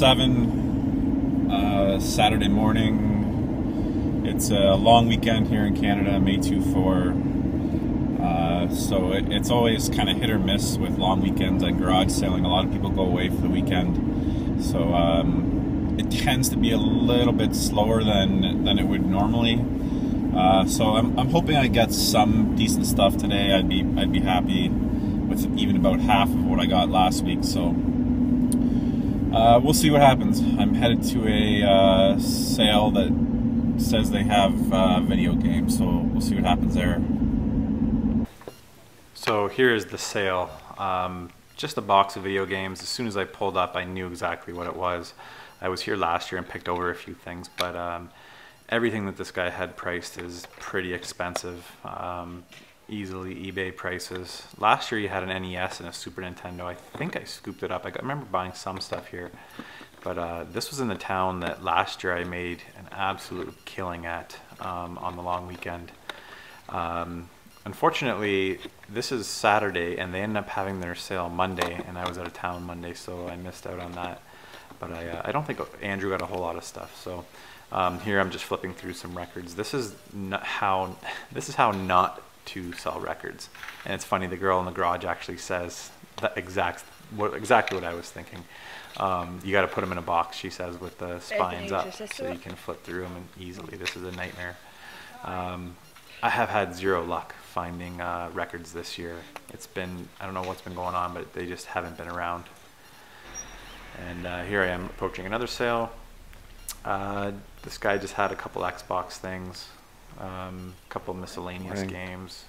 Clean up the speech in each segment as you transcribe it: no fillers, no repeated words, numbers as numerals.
7, Saturday morning. It's a long weekend here in Canada, May 2-4. So it's always kind of hit or miss with long weekends and garage sailing. A lot of people go away for the weekend. So it tends to be a little bit slower than it would normally. So I'm hoping I get some decent stuff today. I'd be happy with even about half of what I got last week. So we'll see what happens. I'm headed to a sale that says they have video games, so we'll see what happens there. So here's the sale. Just a box of video games. As soon as I pulled up, I knew exactly what it was. I was here last year and picked over a few things, but everything that this guy had priced is pretty expensive. Easily eBay prices. Last year he had an NES and a Super Nintendo. I think I scooped it up. I remember buying some stuff here, but this was in the town that last year I made an absolute killing at on the long weekend. Unfortunately, this is Saturday and they ended up having their sale Monday, and I was out of town Monday, so I missed out on that. But I don't think Andrew got a whole lot of stuff. So here I'm just flipping through some records. This is how not to sell records. And it's funny, the girl in the garage actually says that exactly what I was thinking. You got to put them in a box, she says, with the spines up so you can flip through them easily. This is a nightmare. I have had zero luck finding records this year. It's been, I don't know what's been going on, but they just haven't been around. And here I am approaching another sale. This guy just had a couple Xbox things. A couple miscellaneous games.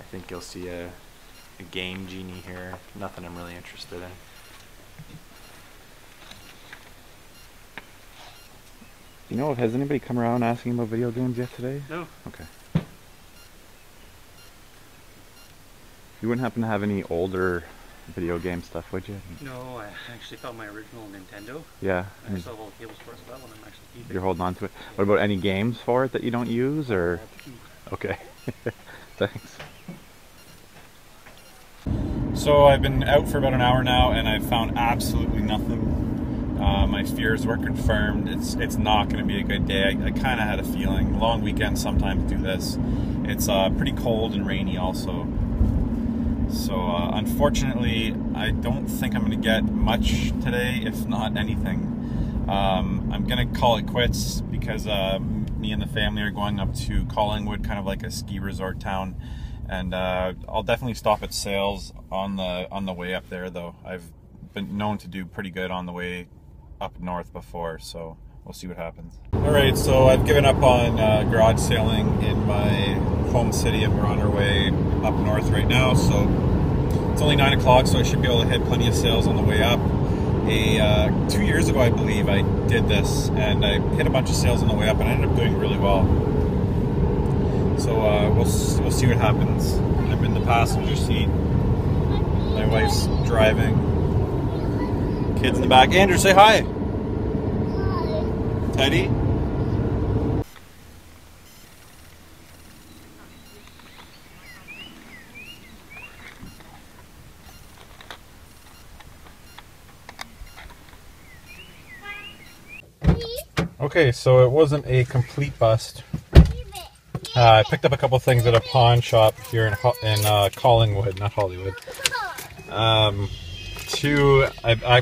I think you'll see a Game Genie here. Nothing I'm really interested in. You know, has anybody come around asking about video games yet today? No. Okay. You wouldn't happen to have any older video game stuff, would you? No, I actually found my original Nintendo. Yeah. And I still have all the cables for it, so that one I'm actually keeping. You're holding on to it. What about any games for it that you don't use, or? Okay. Thanks. So I've been out for about an hour now and I've found absolutely nothing. My fears were confirmed. It's not going to be a good day. I kind of had a feeling. Long weekends sometimes do this. It's pretty cold and rainy also. So unfortunately, I don't think I'm going to get much today, if not anything. I'm going to call it quits because me and the family are going up to Collingwood, kind of like a ski resort town. And I'll definitely stop at sales on the way up there, though. I've been known to do pretty good on the way up north before, so we'll see what happens. Alright, so I've given up on garage sailing in my home city, and we're on our way up north right now. So it's only 9 o'clock, so I should be able to hit plenty of sales on the way up. 2 years ago, I believe, I did this, and I hit a bunch of sales on the way up, and I ended up doing really well. So we'll see what happens. I'm in the passenger seat. My wife's driving. Kids in the back. Andrew, say hi. Hi. Teddy. Okay, so it wasn't a complete bust. I picked up a couple things at a pawn shop here in Collingwood, not Hollywood. I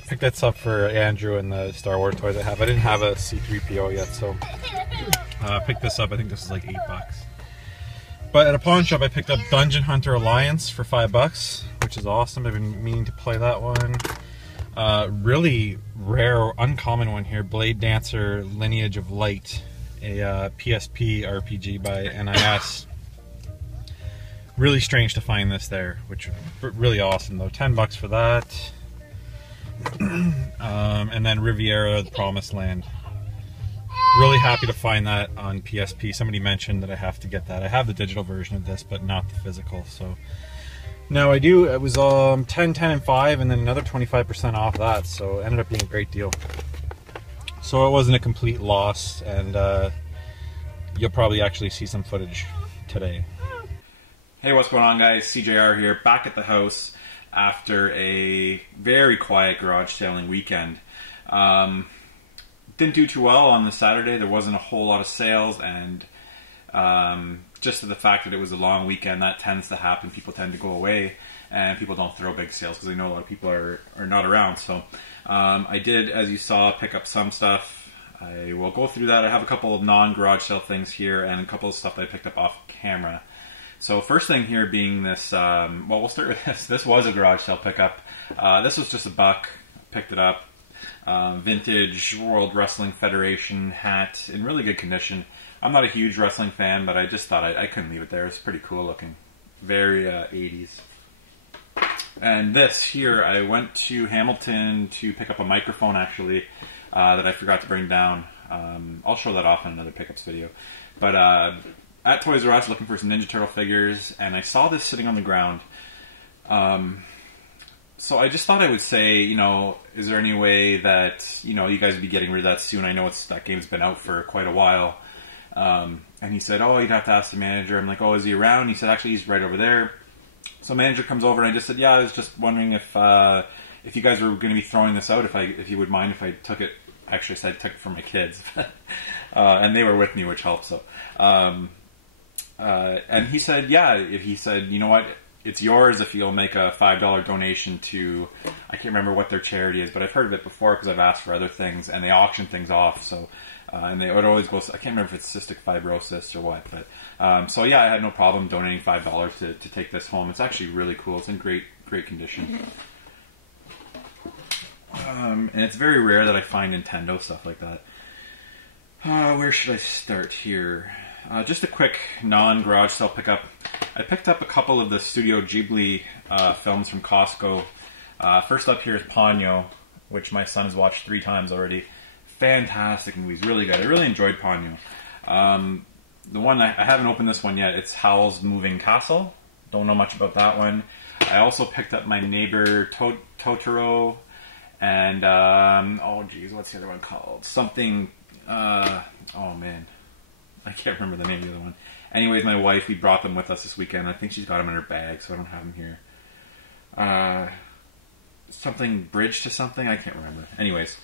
picked that up for Andrew and the Star Wars toys I have. I didn't have a C-3PO yet, so I picked this up. I think this is like $8. But at a pawn shop, I picked up Dungeon Hunter Alliance for $5, which is awesome. I've been meaning to play that one. Really rare, uncommon one here, Blade Dancer Lineage of Light, a PSP RPG by NIS. Really strange to find this there, which really awesome though. $10 for that. And then Riviera, the Promised Land. Really happy to find that on PSP. Somebody mentioned that I have to get that. I have the digital version of this, but not the physical. So now I do. It was 10, 10, and 5, and then another 25% off that. So it ended up being a great deal. So it wasn't a complete loss, and you'll probably actually see some footage today. Hey, what's going on, guys? CJR here, back at the house after a very quiet garage sailing weekend. Didn't do too well on the Saturday. There wasn't a whole lot of sales, and just the fact that it was a long weekend, that tends to happen. People tend to go away, and people don't throw big sales because they know a lot of people are not around. So I did, as you saw, pick up some stuff. I will go through that. I have a couple of non-garage sale things here and a couple of stuff that I picked up off camera. So first thing here being this, well, we'll start with this. This was a garage sale pickup. This was just $1. Picked it up. Vintage World Wrestling Federation hat in really good condition. I'm not a huge wrestling fan, but I just thought I couldn't leave it there. It's pretty cool looking. Very 80s. And this here, I went to Hamilton to pick up a microphone actually that I forgot to bring down. I'll show that off in another pickups video. But at Toys R Us looking for some Ninja Turtle figures, and I saw this sitting on the ground. So I just thought I would say, you know, is there any way that, you know, you guys would be getting rid of that soon? I know that game's been out for quite a while. And he said, oh, you'd have to ask the manager. I'm like, oh, is he around? He said, actually, he's right over there. So manager comes over, and I just said, yeah, I was just wondering if you guys were going to be throwing this out, if you would mind if I took it. Actually, I said I took it for my kids. And they were with me, which helped. So, and he said, yeah, he said, you know what? It's yours if you'll make a $5 donation to, I can't remember what their charity is, but I've heard of it before because I've asked for other things, and they auction things off. So, and they would always go, I can't remember if it's cystic fibrosis or what, but, so yeah, I had no problem donating $5 to take this home. It's actually really cool. It's in great condition. And it's very rare that I find Nintendo stuff like that. Where should I start here? Just a quick non-garage sale pickup. I picked up a couple of the Studio Ghibli films from Costco. First up here is Ponyo, which my son has watched 3 times already. Fantastic movies, really good. I really enjoyed Ponyo. The one, I haven't opened this one yet, it's Howl's Moving Castle. Don't know much about that one. I also picked up My Neighbor Totoro, and, oh geez, what's the other one called? Something, oh man. I can't remember the name of the other one. Anyways, my wife, we brought them with us this weekend. I think she's got them in her bag, so I don't have them here. Something Bridge to Something? I can't remember. Anyways,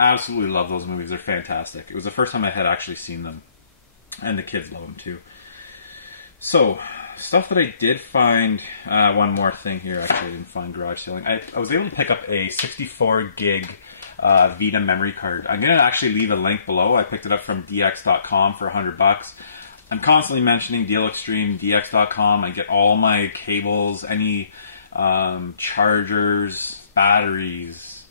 absolutely love those movies. They're fantastic. It was the first time I had actually seen them. And the kids love them too. So, stuff that I did find, one more thing here, actually I didn't find garage selling. I was able to pick up a 64 gig Vita memory card. I'm going to actually leave a link below. I picked it up from dx.com for $100. I'm constantly mentioning Deal Extreme, dx.com. I get all my cables, any chargers, batteries,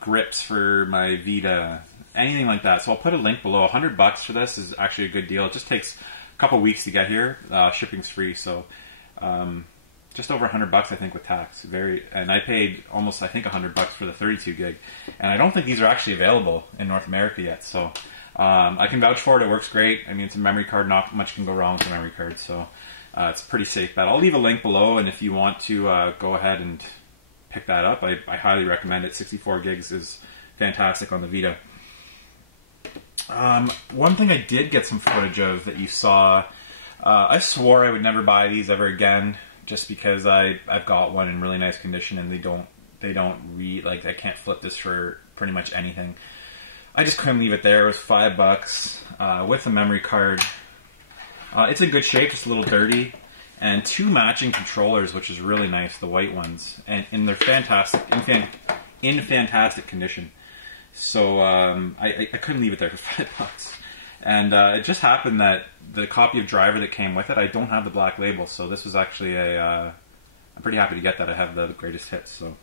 grips for my Vita, anything like that. So I'll put a link below. $100 for this is actually a good deal. It just takes a couple weeks to get here. Shipping's free, so just over $100 I think with tax. And I paid almost I think $100 for the 32 gig, and I don't think these are actually available in North America yet. So I can vouch for it. It works great. I mean, it's a memory card. Not much can go wrong with a memory card, so it's a pretty safe bet. I'll leave a link below, and if you want to go ahead and pick that up, I highly recommend it. 64 gigs is fantastic on the Vita. One thing I did get some footage of that you saw, I swore I would never buy these ever again, just because I've got one in really nice condition, and they don't read, like, I can't flip this for pretty much anything. I just couldn't leave it there. It was $5 with a memory card. It's in good shape, just a little dirty, and 2 matching controllers, which is really nice, the white ones, and they're fantastic, in fantastic condition. So I couldn't leave it there for $5. And it just happened that the copy of Driver that came with it, I don't have the black label, so this was actually I'm pretty happy to get that. I have the greatest hits. So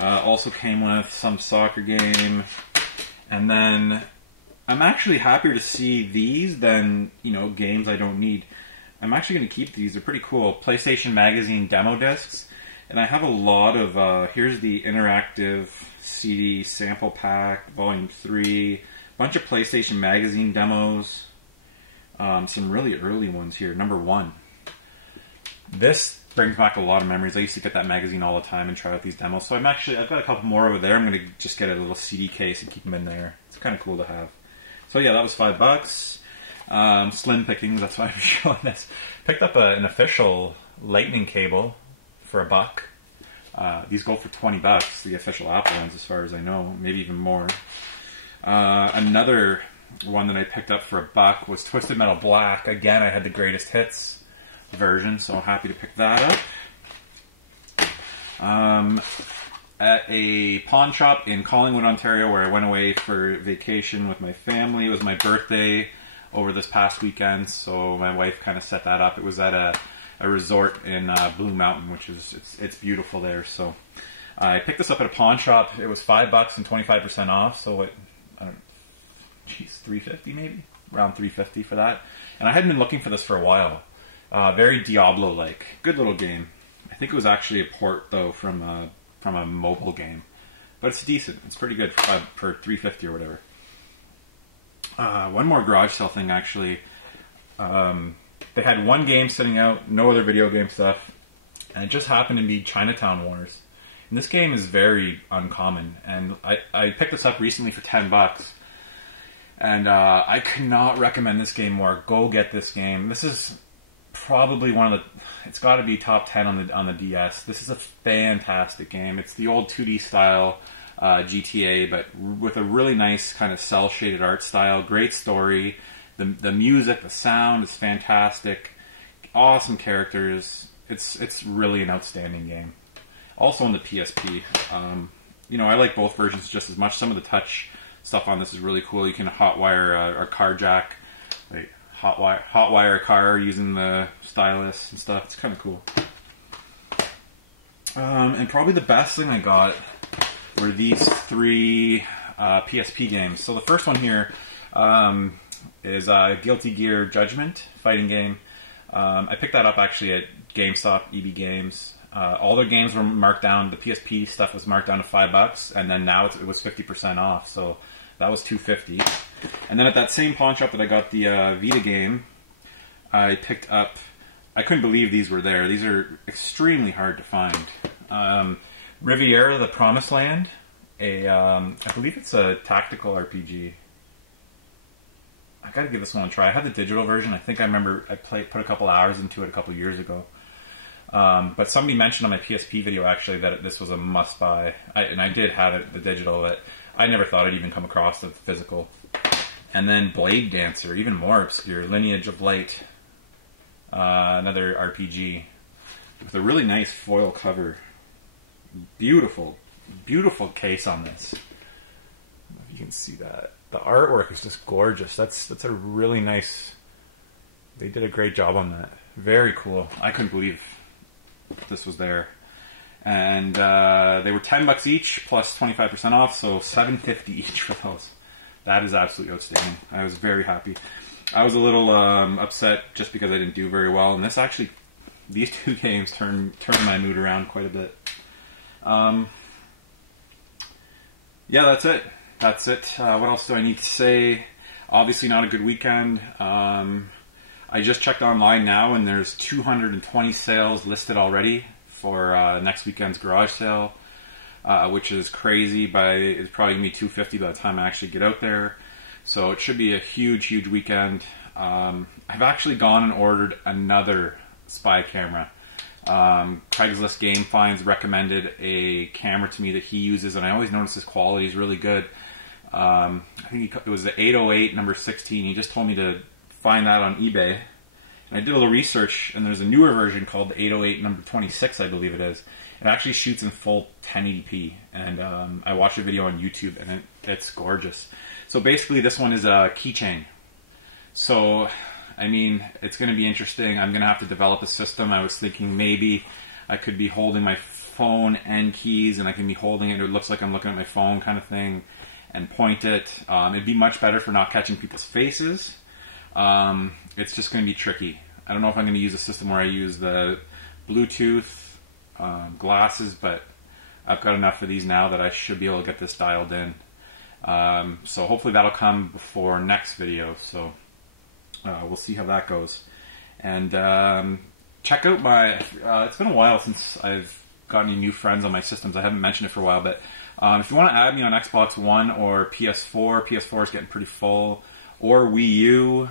also came with some soccer game, and then I'm actually happier to see these than, you know, games I don't need. I'm actually going to keep these. They're pretty cool. PlayStation Magazine demo discs, and I have a lot of. Here's the interactive CD sample pack, volume 3. Bunch of PlayStation Magazine demos. Some really early ones here. Number 1. This brings back a lot of memories. I used to get that magazine all the time and try out these demos. So I've got a couple more over there. I'm going to just get a little CD case and keep them in there. It's kind of cool to have. So yeah, that was $5. Slim pickings, that's why I'm showing this. Picked up an official lightning cable for $1. These go for $20, the official Apple ones, as far as I know, maybe even more. Another one that I picked up for $1 was Twisted Metal Black. Again, I had the greatest hits version, so I'm happy to pick that up. At a pawn shop in Collingwood, Ontario, where I went away for vacation with my family. It was my birthday over this past weekend, so my wife kind of set that up. It was at a resort in Blue Mountain, which is it's beautiful there. So I picked this up at a pawn shop. It was $5 and 25% off. So it, I don't, geez, $3.50 maybe, around $3.50 for that. And I hadn't been looking for this for a while. Very Diablo-like, good little game. I think it was actually a port though from a mobile game, but it's decent. It's pretty good for $3.50 or whatever. One more garage sale thing actually. They had one game sitting out, no other video game stuff, and it just happened to be Chinatown Wars. And this game is very uncommon, and I picked this up recently for $10, and I could not recommend this game more. Go get this game. This is probably one of the, it's got to be top 10 on the DS. This is a fantastic game. It's the old 2D style GTA, but with a really nice kind of cel-shaded art style. Great story. The music, the sound is fantastic. Awesome characters. It's really an outstanding game. Also on the PSP. You know, I like both versions just as much. Some of the touch stuff on this is really cool. You can hotwire a car jack. Like, hotwire a car using the stylus and stuff. It's kind of cool. And probably the best thing I got were these three PSP games. So the first one here is Guilty Gear Judgment fighting game. I picked that up actually at GameStop, EB Games. All their games were marked down. The PSP stuff was marked down to $5, and then now it was 50% off. So that was $2.50. And then at that same pawn shop that I got the Vita game, I picked up. I couldn't believe these were there. These are extremely hard to find. Riviera: The Promised Land. I believe it's a tactical RPG. I gotta give this one a try. I had the digital version. I think I remember I put a couple hours into it a couple years ago. But somebody mentioned on my PSP video actually that this was a must-buy. And I did have it, the digital, but I never thought I'd even come across the physical. And then Blade Dancer, even more obscure. Lineage of Light. Another RPG with a really nice foil cover. Beautiful, beautiful case on this. I don't know if you can see that. The artwork is just gorgeous. That's a really nice. They did a great job on that. Very cool. I couldn't believe this was there. And they were $10 each plus 25% off, so $7.50 each for those. That is absolutely outstanding. I was very happy. I was a little upset just because I didn't do very well, and this actually, these two games turned my mood around quite a bit. Yeah, that's it. That's it. What else do I need to say? Obviously not a good weekend. I just checked online now, and there's 220 sales listed already for next weekend's garage sale, which is crazy. It's probably going to be $250 by the time I actually get out there. So it should be a huge, huge weekend. I've actually gone and ordered another spy camera. Craigslist Game Finds recommended a camera to me that he uses, and I always notice his quality is really good. I think it was the 808 number 16. He just told me to find that on eBay. And I did a little research, and there's a newer version called the 808 number 26, I believe it is. It actually shoots in full 1080p, and I watched a video on YouTube, and it's gorgeous. So basically, this one is a keychain. So, I mean, it's going to be interesting. I'm going to have to develop a system. I was thinking maybe I could be holding my phone and keys, and I can be holding it. It looks like I'm looking at my phone kind of thing, and point it. It'd be much better for not catching people's faces. It's just going to be tricky. I don't know if I'm going to use a system where I use the Bluetooth glasses, but I've got enough of these now that I should be able to get this dialed in. So hopefully that'll come before next video. So we'll see how that goes. And check out my... it's been a while since I've got any new friends on my systems. I haven't mentioned it for a while, but if you want to add me on Xbox One or PS4, PS4 is getting pretty full, or Wii U,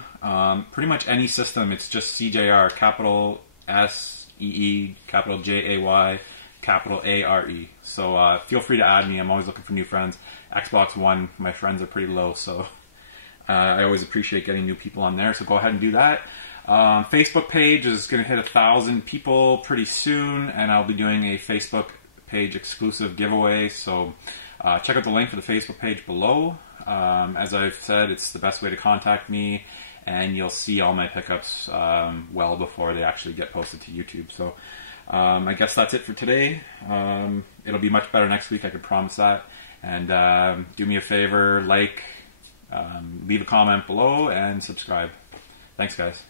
pretty much any system, it's just CJR, capital S-E-E, capital J-A-Y, capital A-R-E. So feel free to add me. I'm always looking for new friends. Xbox One, my friends are pretty low, so I always appreciate getting new people on there. So go ahead and do that. Facebook page is going to hit 1,000 people pretty soon, and I'll be doing a Facebook page exclusive giveaway. So check out the link for the Facebook page below. As I've said, it's the best way to contact me, and you'll see all my pickups well before they actually get posted to YouTube. So I guess that's it for today. It'll be much better next week, I can promise that. And do me a favor, like, leave a comment below, and subscribe. Thanks, guys.